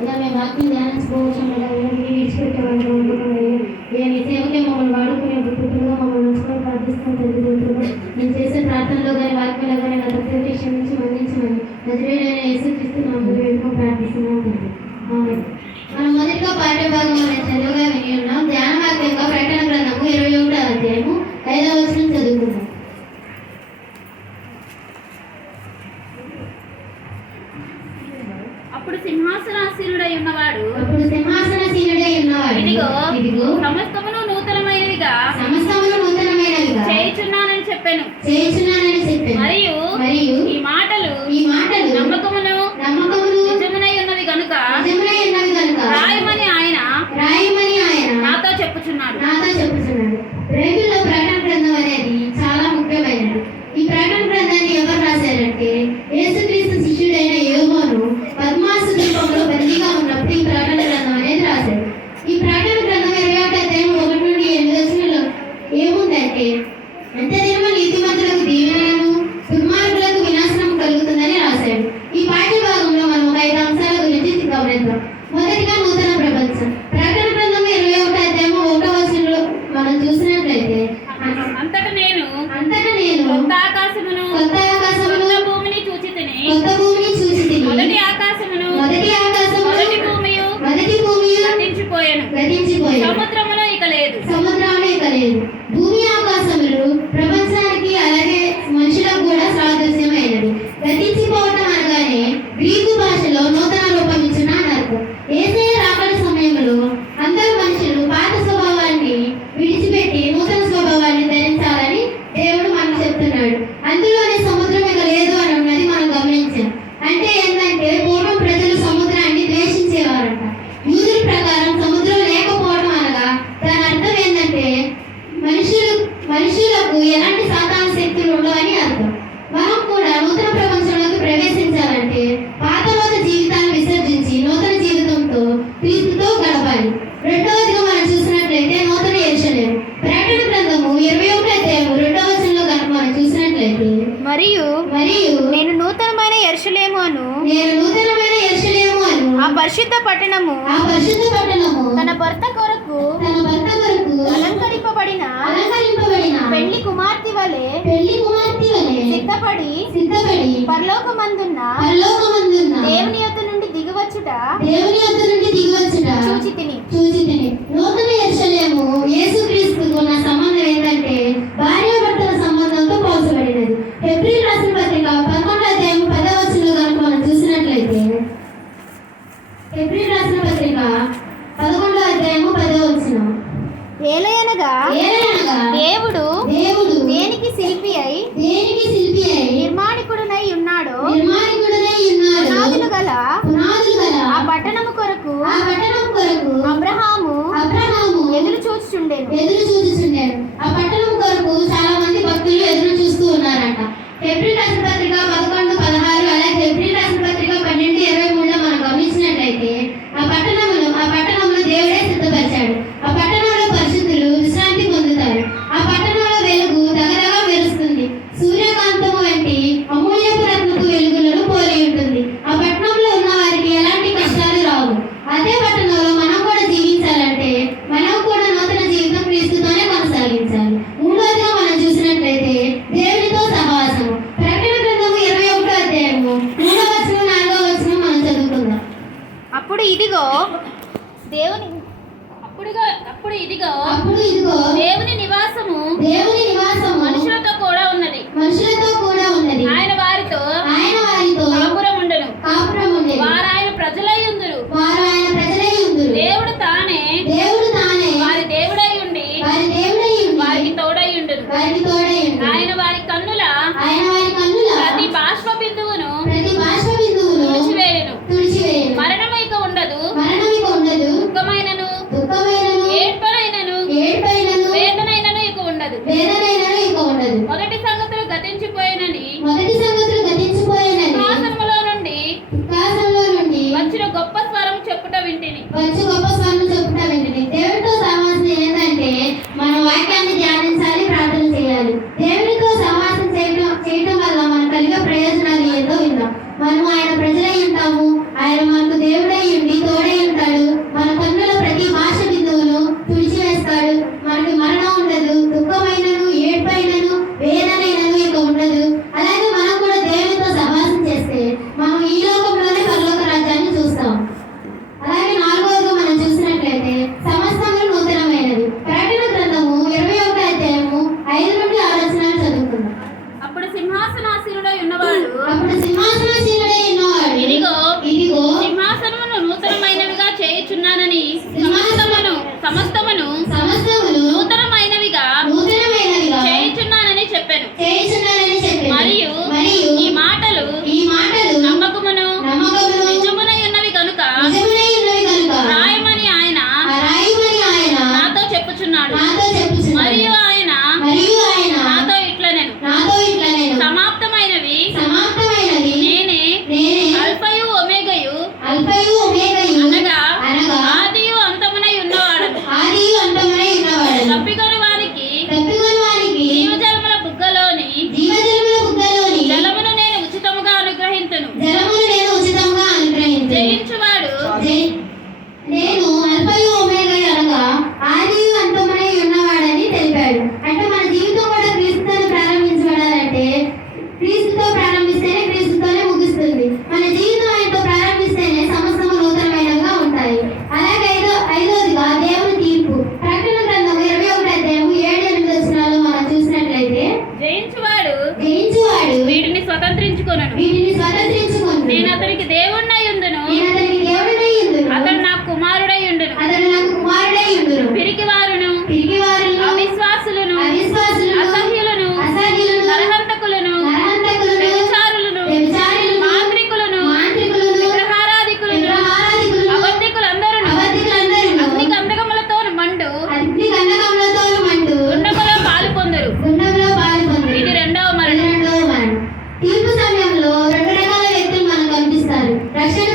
ఇలా మేము వాక్యం ధ్యానించుకోవచ్చు విడిచిపెట్టేవాళ్ళు మీ సేవకే మమ్మల్ని వాడుకునే పుట్టుగా మమ్మల్ని నచ్చుకొని ప్రార్థిస్తాను తల్లిదండ్రులు. నేను చేసే ప్రార్థనలో కానీ వాక్యంలో కానీ నా ప్రతి విషయం నుంచి మందించమని నజరేయుడైన యేసుక్రీస్తు నామములో వేడుకొని ప్రార్థిస్తున్నాను తండ్రి. మనం మొదటిగా పాఠ్యభాగం అనే చదువుగా విని ఉన్నాం. ధ్యాన వాక్యంగా ప్రకటన గ్రంథము 21వ అధ్యాయము 5వ వచనం చదువుకుందాం. అప్పుడు సింహాసనాసీనుడై ఉన్నవాడు ఇదిగో సమస్తమును నూతనమైనవిగా చేయుచున్నానని చెప్పాను. మరియు ఈ మాటలు నమ్మకమును నిజమునై ఉన్నవి గనుక రాయమని ఆయన నాతో చెప్పుచున్నాడు. బైబిల్లో ప్రకటన గ్రంథం అనేది చాలా ముఖ్యమైనది. ఈ ప్రకటన గ్రంథాన్ని ఎవరు రాశారంటే యేసుక్రీస్తు శిష్యుడైన యోహాను పద్మాసు ద్వీపంలో బందీగా ఉన్నప్పుడు ఈ ప్రకటన గ్రంథం అనేది రాశారు. ఈ ప్రకటన గ్రంథం 21వ అధ్యాయం 1 నుండి 8 వచనాల్లో ఏముందంటే ఎంత దినము నీతిమంతులకు దీవెనలను దుర్మార్గులకు వినాశనం కలుగుతుందని రాశాడు. ఈ పాఠ్య భాగంలో మనం 5 అంశాల గురించి గమనిద్దాం. మొదటిగా నూతన ప్రపంచం. ప్రకటన గ్రంథం 21వ అధ్యాయం 1వ వచనంలో మనం చూసినట్లయితే అంతటా నేను కొత్త ఆకాశమును భూమిని చూచి తిని మొదటి ఆకాశమును మొదటి భూమియు గతించిపోయాను. సముద్రమును ఇక లేదు. భూమి ఆకాశములు ప్రపంచానికి అలాగే మనుషులకు కూడా సాదృశ్యమైనది. గతించిపోవటం అనగానే గ్రీకు భాషలో నూతన రూపం ఇచ్చిన అర్థం. యేసయ్య రాకడ సమయంలో అందరు మనుషులు పాత స్వభావాన్ని విడిచిపెట్టి నూతన స్వభావాన్ని ధరించాలని దేవుడు మనకు చెప్తున్నాడు. అందులోనే సముద్రం ఇక లేదు అని ఉన్నది మనం గమనించాం. అంటే ఏంటంటే పూర్వం ప్రజలు సముద్రాన్ని ద్వేషించేవారంట. యూదుల ప్రకారం సముద్రం లేకపోవడం అనగా దాని అర్థం ఏంటంటే మనుషులకు ఎలాంటి సాతాన శక్తులు ఉండవని అర్థం. మనం కూడా నూతన ప్రపంచంలోకి ప్రవేశించాలంటే పాతలోత జీవితాన్ని విసర్జించి నూతన జీవితంతో క్రీస్తుతో గడపాలి. రెండవదిగా మనం చూసినట్లయితే నూతన యెరూషలేము. ప్రకటన గ్రంథము 21వ అధ్యాయం 2వ వచనంలో కనుక మనం చూసినట్లయితే మరియు నేను నూతనమైన యెరూషలేము అను ఆ పరిశుద్ధ పట్టణము తన భర్త కొరకు అలంకరింపబడిన పెళ్లి కుమార్తె వలె సిద్ధపడి పరలోకమందున్న దేవుని యొద్ద నుండి దిగివచ్చుట చూచి తిని. నూతన యెరూషలేము యేసుక్రీస్తుకు ఉన్న సంబంధం ఏంటంటే భార్యాభర్తల సంబంధంతో పోల్చబడినది. హెబ్రీ రాసిన పత్రిక 11వ అధ్యాయం 10వ వచనంలో కనుక మనం చూసినట్లయితే హెబ్రీ రాసిన పత్రిక 11వ అధ్యాయము 10వ వచనం ఏలయనగా దేవుడు దేనికి శిల్పి అయి నిర్మాణికుడునై ఉన్నాడో పునాదులు గల ఆ పట్టణము కొరకు అబ్రహాము ఎదురు చూచుచుండెను. ఆ పట్టణం కొరకు చాలా మంది భక్తులు ఎదురు చూస్తూ ఉన్నారంట. హెబ్రీ రాసిన పత్రిక 11:16 అలాగే హెబ్రీ రాసిన పత్రిక 12:23లో మనం గమనించినట్లయితే ఆ పట్టణంలో దేవుడే సిద్ధపరిచాడు. ఆ పట్టణంలో పరిశుద్ధులు విశ్రాంతి పొందుతారు. ఆ పట్టణంలో వెలుగు దగదగా మెరుస్తుంది. సూర్యకాంతము వంటి అమూల్యపు రత్నపు వెలుగులను పోలి ఉంటుంది. ఆ పట్టణంలో ఉన్న వారికి ఎలాంటి కష్టాలు రావు. అదే పట్టణంలో మనం కూడా జీవించాలంటే మనం కూడా నూతన జీవితం క్రీస్తుతోనే కొనసాగించాలి. మూడవదిగా మనం చూసినట్లయితే దేవునితో సహవాసము. ప్రకటన గ్రంథము 21వ అధ్యాయము 3వ వచనం 4వ వచనం మనం చదువుకుందాం. అప్పుడు ఇదిగో దేవుని నివాసము మనుషులతో కూడా ఉన్నది. ఆయన వారితో కాపురం ఉండెను. వారు ఆయన ప్రజలై ఉందురు. దేవుడు తానే వారి దేవుడై ఉండి వారికి తోడై ఉండును. ఆయన వారి కన్నుల ప్రతి బాష్ప బిందువును తుడిచివేయును. మరణము ఇక ఉండదు. దుఃఖమైనను ఏడ్పనైనను వేదనైనను ఇక ఉండదు. మొదటి సంగతులు గతించిపోయినని అల్ఫయు ఒమేగయు అనగా అనగా ఆదియు అంతమునై ఉన్నవాడను. ఆదియు అంతమునై ఉన్నవాడు. తప్పికొని వారికి తప్పికొని వానికి జీవజలముల బుగ్గలోని జీవజలముల బుగ్గలోని జలమును నేను ఉచితముగా అనుగ్రహింతును. జలమును నేను ఉచితంగా అనుగ్రహించును. జయించువాడు నేను అల్ఫయు ఒమేగయు అనగా ఆదియు అంతమునై ఉన్నవాడని తెలిపాడు. అంటే మన జీవితం కూడా క్రీస్తుతో ప్రారంభించబడాలంటే క్రీస్తుతో ప్రారంభిస్తేనే క్రీస్తుతోనే ముగుస్తుంది. మన జీవితం ఆయనతో ప్రారంభిస్తేనే సమస్తము నూతనమైనవిగా ఉంటాయి. అలాగే ఐదోదిగా దేవుని తీర్పు. ప్రకటన గ్రంథం 21వ అధ్యాయం 7-8 వచనాలు మనం చూసినట్లయితే జయించువాడు జయించువాడు వీటిని స్వతంత్రించుకొనును. వీటిని స్వతంత్రించుకొను. నేను అతనికి దేవుణ్ణై ఉండును. నేను అతనికి దేవుడై ఉండును. అతడు నాకు కుమారుడై ఉండును. అతడు నాకు కుమారుడై ఉండును. పిరికివారును పిరికివారులను అవిశ్వాసులను అవిశ్వాసులను అసహ్యులను అసహ్యులను నరహంతకులను నరహంతకులను వ్యభిచారులను వ్యభిచారులను మాంత్రికులను మాంత్రికులను విగ్రహారాధికులను విగ్రహారాధికులను అబద్ధికులందరును అబద్ధికులందరును అగ్ని గంధకములతో మండు అగ్ని గంధకములతోను మండు గుండములో పాలుపొందురు. గుండంలో పాల్పొందురు. ఇది రెండవ మరణం. రెండవ మరణం. తీర్పు సమయంలో రెండు రకాల వ్యక్తులు మనకు కనిపిస్తారు. రక్షణ